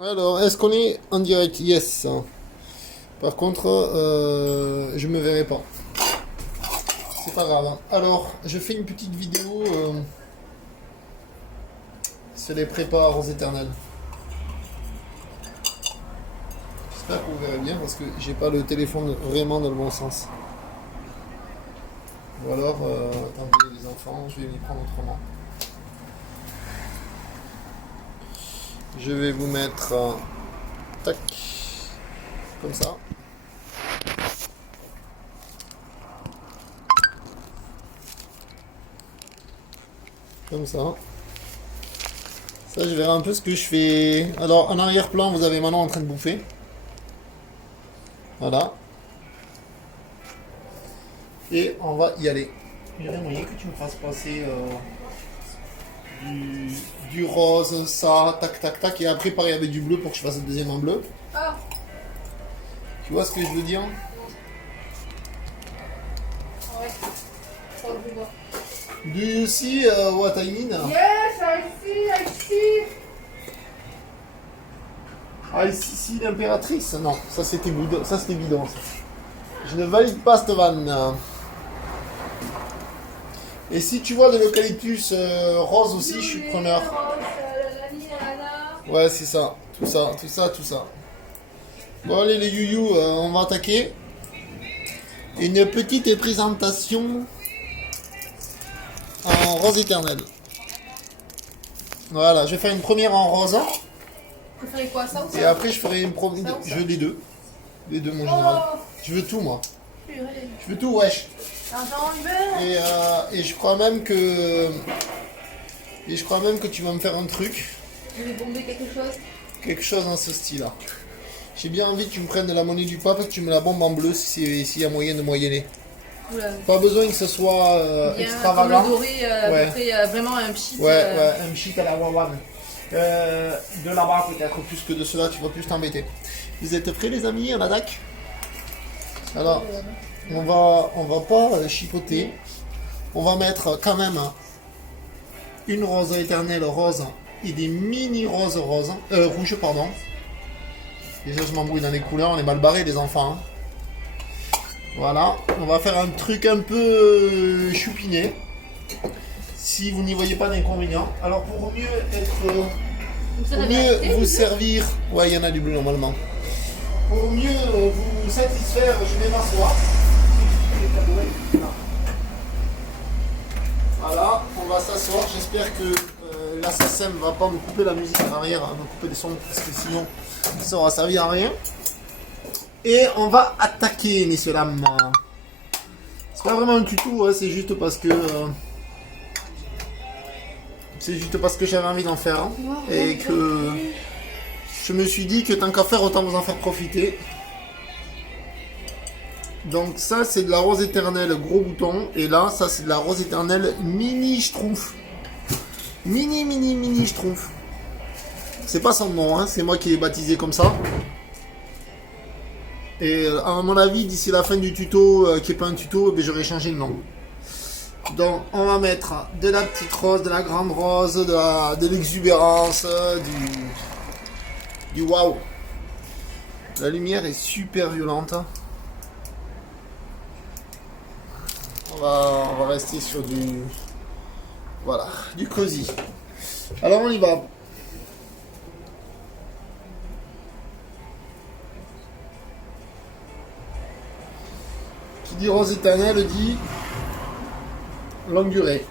Alors, est-ce qu'on est en direct? Yes. Par contre, je me verrai pas. C'est pas grave. Alors, je fais une petite vidéo sur les prépas aux éternels. J'espère que vous verrez bien parce que j'ai pas le téléphone vraiment dans le bon sens. Ou alors, attendez les enfants, je vais m'y prendre autrement. Je vais vous mettre tac, comme ça. Comme ça. Ça, je verrai un peu ce que je fais. Alors, en arrière-plan, vous avez Manon en train de bouffer. Voilà. Et on va y aller. J'aurais moyen que tu me fasses passer du rose, ça, tac, tac, tac. Et après, pareil avec du bleu pour que je fasse le deuxième en bleu. Ah, Tu vois ce que je veux dire? ouais. Oh, je vois. Do you see what I mean? Yes, I see. Ah, ici, l'impératrice? Non, ça c'était bidon, ça. Je ne valide pas cette vanne. Et si tu vois de l'eucalyptus rose aussi, je suis preneur. Ouais, c'est ça. Tout ça. Bon, allez, les youyou, on va attaquer. Une petite présentation en rose éternelle. Voilà, je vais faire une première en rose. Vous préférez quoi, ça ou ça? Et après, je ferai une première. Ça ou ça? Je veux les deux. Les deux, mon général. Oh, Je veux tout, moi. purée. Je veux tout, wesh. Argent, hiver. Et je crois même que. Et je crois même que tu vas me faire un truc. Vous voulez bomber quelque chose? Quelque chose dans ce style-là. J'ai bien envie que tu me prennes de la monnaie du pape et que tu me la bombes en bleu s'il y a moyen de moyenner. Oula. Pas besoin que ce soit Bien, extravagant. comme le doré, Ouais. à peu près, vraiment un pchit. Ouais, un chic à la wawan. De là-bas peut-être, plus que de cela, tu vas plus t'embêter. Vous êtes prêts les amis, on attaque? Alors, on va pas chipoter. On va mettre quand même une rose éternelle rose et des mini roses rouges, pardon. Déjà je m'embrouille dans les couleurs, on est mal barrés les enfants. Hein. Voilà, on va faire un truc un peu choupiné. Si vous n'y voyez pas d'inconvénient. Alors pour mieux vous servir, ouais il y en a du bleu normalement. Pour mieux vous satisfaire, je vais m'asseoir. Voilà, on va s'asseoir. J'espère que l'assassin ne va pas me couper la musique en arrière, me couper les sons, parce que sinon ça aura servi à rien. Et on va attaquer, messieurs dames. C'est pas vraiment un tuto, hein, c'est juste parce que j'avais envie d'en faire hein, et que je me suis dit que tant qu'à faire, autant vous en faire profiter. Donc ça c'est de la rose éternelle gros bouton et là ça c'est de la rose éternelle mini schtroumpf. Mini schtroumpf. C'est pas son nom, hein, c'est moi qui l'ai baptisé comme ça. Et à mon avis d'ici la fin du tuto, qui est pas un tuto, ben, j'aurai changé le nom. Donc on va mettre de la petite rose, de la grande rose, de l'exubérance, du waouh. La lumière est super violente. On va rester sur du... Voilà, du cosy. Alors on y va. Qui dit rose éternelle dit longue durée.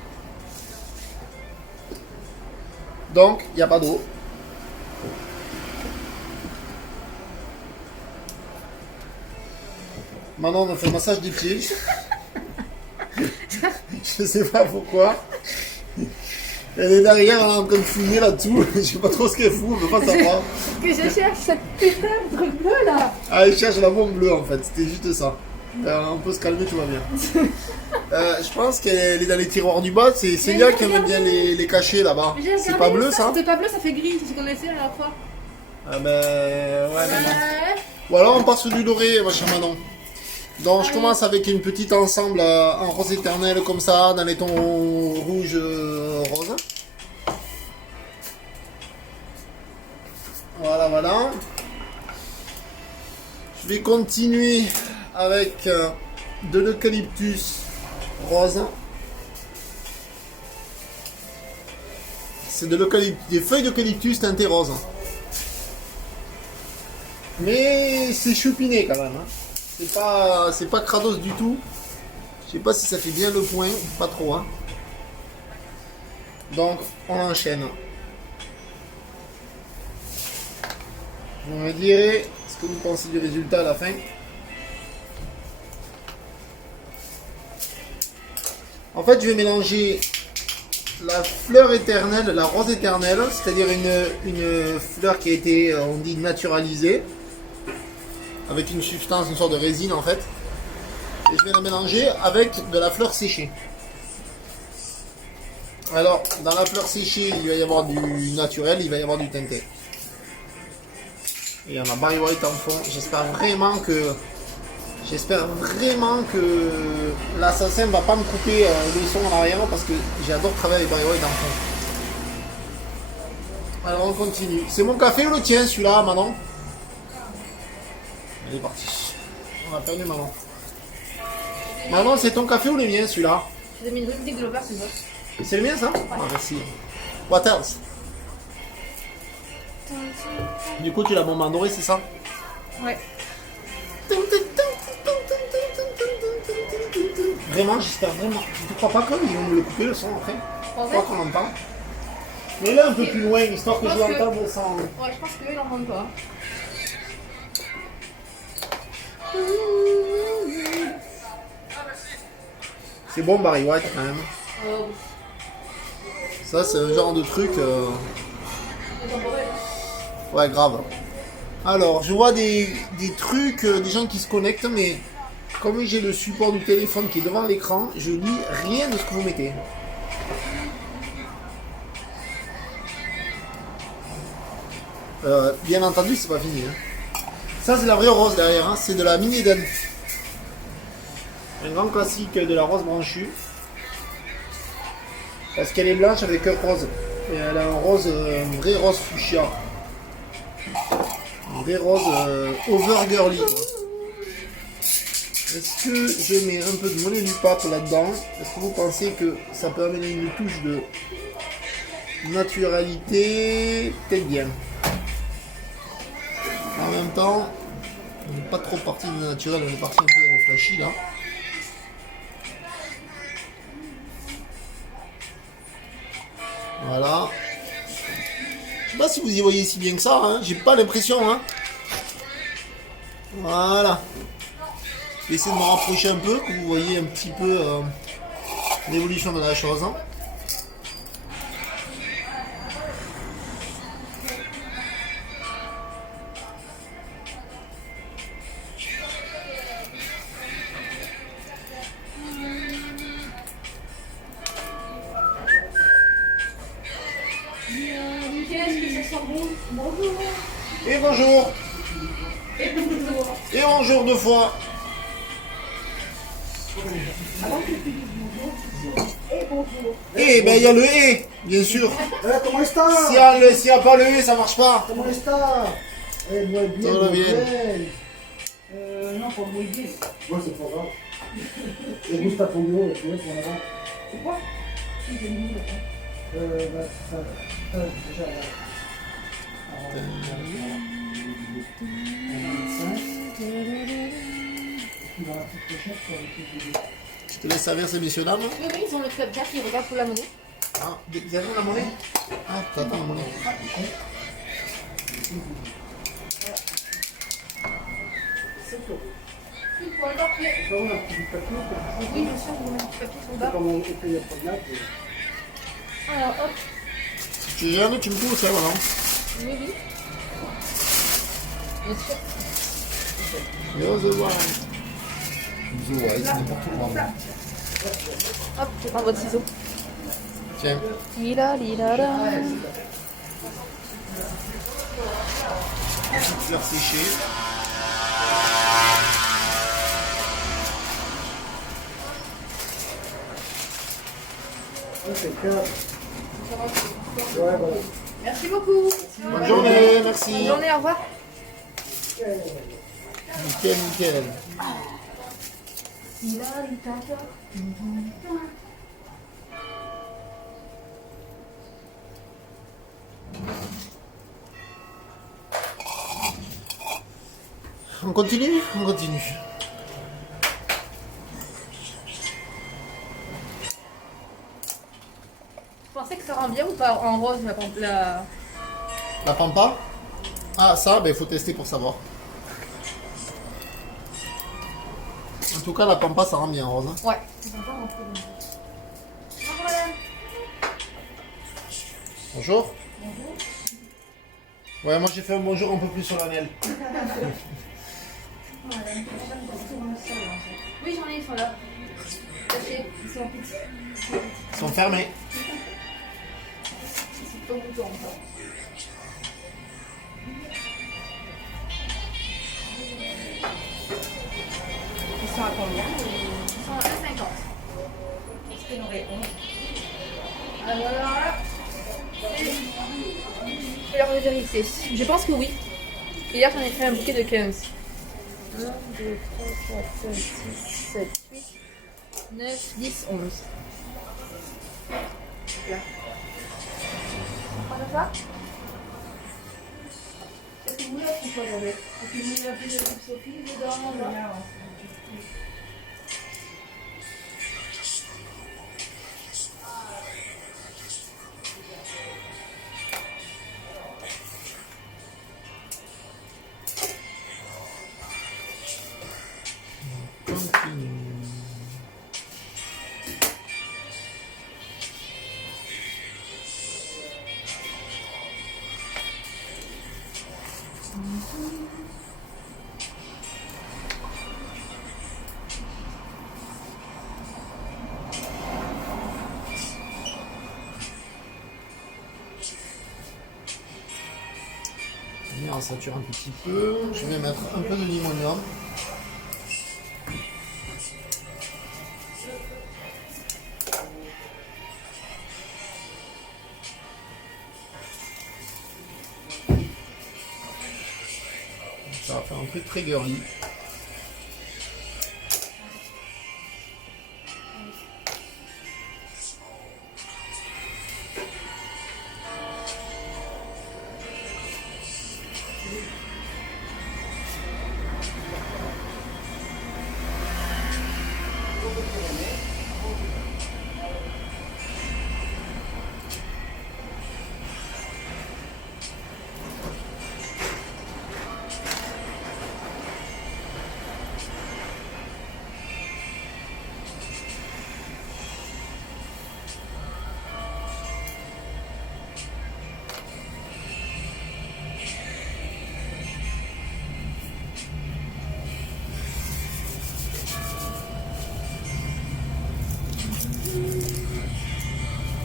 Donc, il n'y a pas d'eau. Maintenant, on va faire le massage des pieds. Je sais pas pourquoi. Elle est derrière, elle est en train de fouiller là-dessous. Je sais pas trop ce qu'elle fout, on peut pas savoir. Que je cherche cette putain de truc bleu là. Ah, elle cherche la bombe bleue en fait, c'était juste ça. On peut se calmer, tout va bien. Je pense qu'elle est dans les tiroirs du bas, c'est Célia qui aime bien les cacher là-bas. C'est pas bleu ça? C'était pas bleu, ça fait gris, c'est ce qu'on essaie la dernière fois. Ah ben ouais, non. Ou alors on part sur du doré, ma chère Manon. Donc je commence avec une petite ensemble en rose éternelle comme ça, dans les tons rouge rose. Voilà, voilà. Je vais continuer avec de l'eucalyptus rose. C'est des feuilles d'eucalyptus teintées rose. Mais c'est choupiné quand même. Hein. C'est pas crados du tout. Je sais pas si ça fait bien le point, pas trop. Hein. Donc on enchaîne. Vous me direz ce que vous pensez du résultat à la fin. En fait, je vais mélanger la fleur éternelle, la rose éternelle, c'est-à-dire une fleur qui a été, on dit, naturalisée, avec une substance, une sorte de résine en fait. Et je vais la mélanger avec de la fleur séchée. Alors, dans la fleur séchée, il va y avoir du naturel, il va y avoir du teinté. Et il y en a Barry White en fond. J'espère vraiment que l'assassin ne va pas me couper le son en arrière parce que j'adore travailler avec Barry White en fond. Alors on continue. C'est mon café ou le tien celui-là, Manon? Elle est partie. On a perdu Manon. Manon, c'est ton café ou le mien celui-là? J'ai mis une rubrique de l'opère, c'est ça. C'est le mien ça? Ah, merci. What else? Du coup tu l'as bombe en doré, c'est ça? Ouais. Vraiment, j'espère vraiment. Je ne crois pas qu'ils vont me le couper le son après. En Je fait, crois qu'on entend. Mais là un peu plus loin, histoire que je l'entende sans. ouais, je pense qu'eux ils l'entendent pas. C'est bon Barry White quand même. Oh. Ça c'est un genre de truc. Ouais, grave. Alors, je vois des trucs, des gens qui se connectent, mais comme j'ai le support du téléphone qui est devant l'écran, je lis rien de ce que vous mettez. Bien entendu, c'est pas fini. Hein. Ça, c'est la vraie rose derrière, hein. C'est de la mini Eden. Un grand classique de la rose branchue. Parce qu'elle est blanche avec un rose. Et elle a un vrai rose fuchsia. Un vrai rose over girly. Est-ce que je mets un peu de monnaie du pape là-dedans? Est-ce que vous pensez que ça peut amener une touche de naturalité? Peut-être bien. En même temps, on n'est pas trop parti de naturel, on est parti un peu dans le flashy là. Voilà. Je sais pas si vous y voyez si bien que ça, hein. J'ai pas l'impression. Hein. Voilà. Je vais essayer de me rapprocher un peu, que vous voyez un petit peu l'évolution de la chose. Hein. Et bonjour. Et bonjour deux fois. Et ben il y a le et, bien sûr. ¿Cómo está? S'il n'y a pas le et, ça marche pas. ¿Cómo está? Muy bien, Todo muy bien. bien. No, pues muy bien. No, c'est pas grave. Me gusta tu nuevo, tu ves, voilà. C'est quoi? Déjà, Je te laisse servir ces messieurs dames. Oui, oui, ils ont le club Jack qui regarde pour la monnaie. Ah, vous avez la monnaie? Ah, t'attends la monnaie. Oui, pour le papier. on a un petit papier. Oui, bien sûr, vous mettez un petit papier sur le bas. Comme on était il y a pas de là. Alors, hop. Si tu gênes, tu me pousses, hein, voilà. Oui, oui. Bien sûr. Yo, The White. The White, c'est n'importe quoi. Hop, je prends votre ciseau. Tiens. Lila, lila, la. Fleur séchée. C'est clair. Ouais, voilà. Merci beaucoup. Bonne journée, merci. Merci. Bonne journée, au revoir. Nickel, nickel. On continue? On continue. Tu pensais que ça rend bien ou pas en rose la... La pampa? Ah, ça, ben, il faut tester pour savoir. En tout cas, la pampa, ça rend bien rose. Hein. Ouais. C'est sympa, on trouve. Bonjour madame. Bonjour. Ouais, moi j'ai fait un bonjour un peu plus solennel. Oui, j'en ai, ils sont là. Cachés, ils sont petits. Ils sont fermés. Ils sont pas boutons encore. Ils sont à combien? Ils sont à 1,50. Est-ce qu'il y en aurait 11? Alors là, je vais leur vérifier. Je pense que oui. Hier, j'en ai fait un bouquet de 15. 1, 2, 3, 4, 5, 6, 7, 8, 9, 10, 11. Là. On prend ça? Est-ce que vous voulez qu'on soit avec? Est-ce que vous voulez un peu de Sophie dedans? Là. On sature un petit peu. Je vais mettre un peu de limonium. Ça va faire un peu très girly.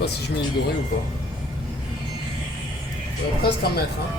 Je sais pas si je mets du doré ou pas. Je vais presque en mettre. Hein.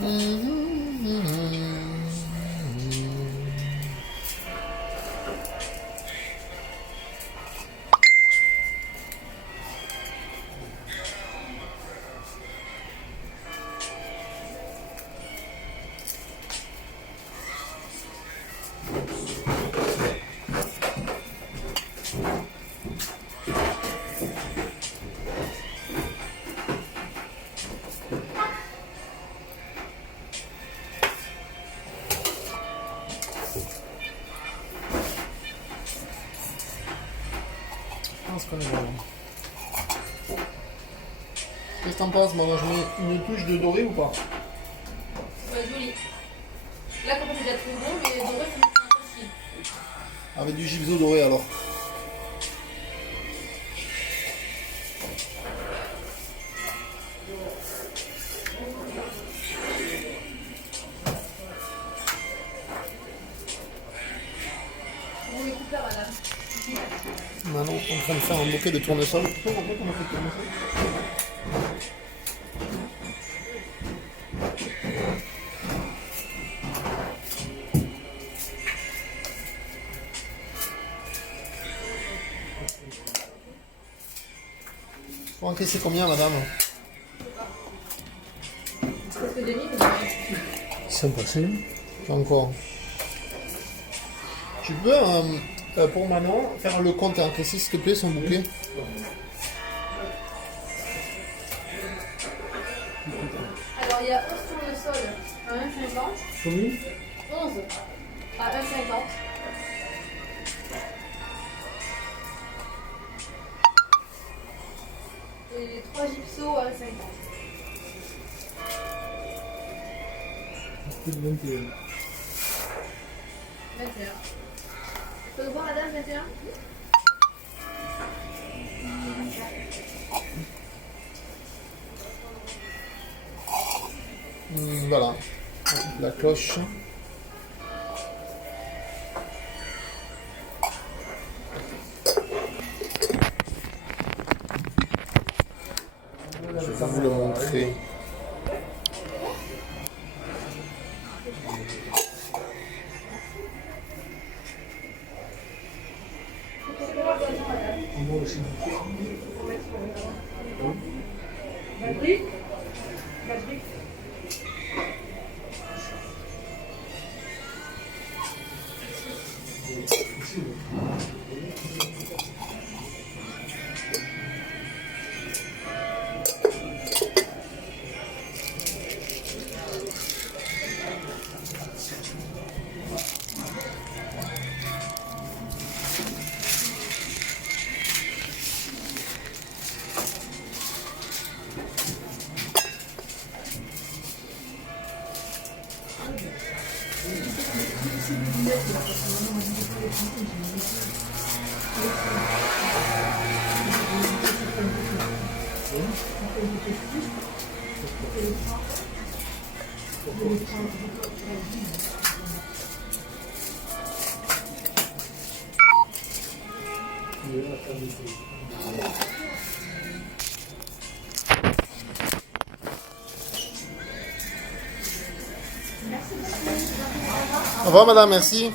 Je pense qu'on est bon. Qu'est-ce que t'en penses, moi je mets une touche de doré ou pas? Ouais, joli. Là, comment c'est déjà trop bon, mais doré, c'est facile. Avec du gypso doré alors. On les coupe là, madame. Maintenant, on est en train de faire un bouquet de tournesol. Tu sais en fait comment on fait le tournesol? Faut encaisser combien, madame? C'est parce que Denis, mais C'est possible. Encore. Tu peux, pour Manon, faire le compte et encaisser, s'il te plaît, son bouquet? alors, il y a 11 tournesols à 1,50. Combien? 11 à 1,50. Et 3 gypsos à 1,50. Plus de 21. 21. Je peux voir la dame 21? Voilà. La cloche. Je vais vous le montrer. Au revoir, madame, merci.